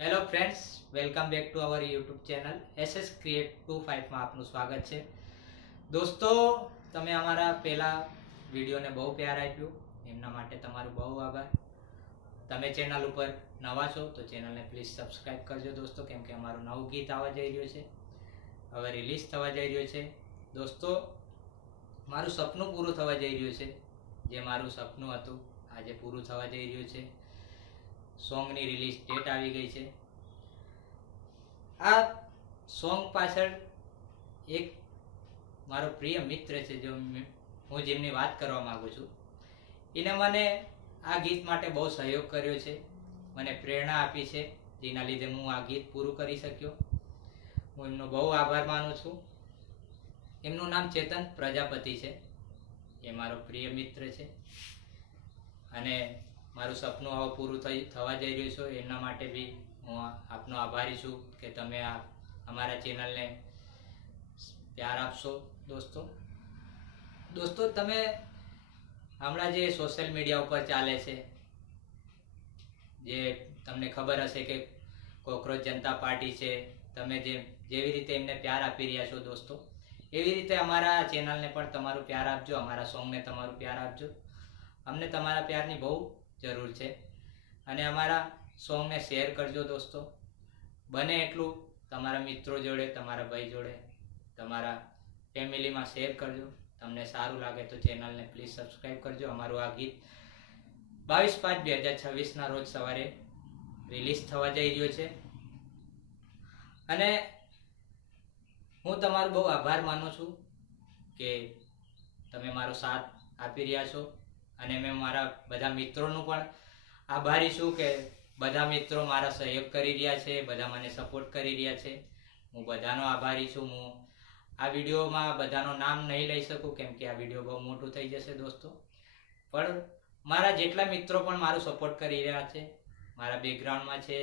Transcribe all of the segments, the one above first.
Hello friends, welcome back to our YouTube channel SS create 25 માં આપનું સ્વાગત છે. દોસ્તો, તમે અમારા પહેલા વિડીયોને બહુ પ્યાર આપ્યું, એમના માટે તમારો બહુ આભાર. તમે ચેનલ ઉપર નવા છો તો ચેનલને પ્લીઝ સબસ્ક્રાઇબ કરજો દોસ્તો, કેમ કે અમારું નવું ગીત આવવા જઈ રહ્યું છે, હવે રિલીઝ થવા જઈ રહ્યું છે. દોસ્તો, મારું સપનું પૂરું થવા જઈ રહ્યું છે. જે મારું સપનું હતું આજે પૂરું થવા જઈ રહ્યું છે. સોંગની રિલીઝ ડેટ આવી ગઈ છે. આ સોંગ પાછળ એક મારો પ્રિય મિત્ર છે, હું જેમની વાત કરવા માંગુ છું. એને મને આ ગીત માટે બહુ સહયોગ કર્યો છે, મને પ્રેરણા આપી છે, જેના લીધે હું આ ગીત પૂરું કરી શક્યો. હું એમનો બહુ આભાર માનું છું. એમનું નામ ચેતન પ્રજાપતિ છે. એ મારો પ્રિય મિત્ર છે અને મારું સપનું હવે પૂરું થવા જઈ રહ્યું છે. એના માટે બી હું આપનો આભારી છું કે તમે અમારા ચેનલને પ્યાર આપશો. દોસ્તો, તમે હમણાં જે સોશિયલ મીડિયા ઉપર ચાલે છે, જે તમને ખબર હશે કે કોકરોચ જનતા પાર્ટી છે, તમે જેવી રીતે એમને પ્યાર આપી રહ્યા છો દોસ્તો, એવી રીતે અમારા ચેનલને પણ તમારું પ્યાર આપજો, અમારા સોંગને તમારું પ્યાર આપજો. અમને તમારા પ્યારની બહુ જરૂર છે અને અમારા સોંગને શેર કરજો દોસ્તો. બને એટલું તમારા મિત્રો જોડે, તમારા ભાઈ જોડે, તમારા ફેમિલીમાં શેર કરજો. તમને સારું લાગે તો ચેનલને પ્લીઝ સબસ્ક્રાઈબ કરજો. અમારું આ ગીત 22/5/2026 રોજ સવારે રિલીઝ થવા જઈ રહ્યો છે અને હું તમારો બહુ આભાર માનું છું કે તમે મારો સાથ આપી રહ્યા છો અને મેં મારા બધા મિત્રોનું પણ આભારી છું કે બધા મિત્રો મારા સહયોગ કરી રહ્યા છે, બધા મને સપોર્ટ કરી રહ્યા છે. હું બધાનો આભારી છું. હું આ વિડીયોમાં બધાનું નામ નહીં લઈ શકું કેમ કે આ વિડીયો બહુ મોટું થઈ જશે દોસ્તો, પણ મારા જેટલા મિત્રો પણ મારું સપોર્ટ કરી રહ્યા છે, મારા બેકગ્રાઉન્ડમાં છે,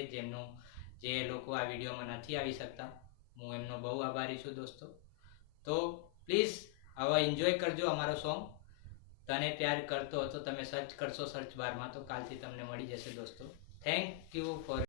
જે લોકો આ વિડીયોમાં નથી આવી શકતા, હું એમનો બહુ આભારી છું દોસ્તો. તો પ્લીઝ હવે એન્જોય કરજો અમારો સોંગ તને પ્યાર કરતો હતો. તમે સર્ચ કરશો સર્ચ બારમાં તો કાલથી તમને મળી જશે દોસ્તો. Thank you for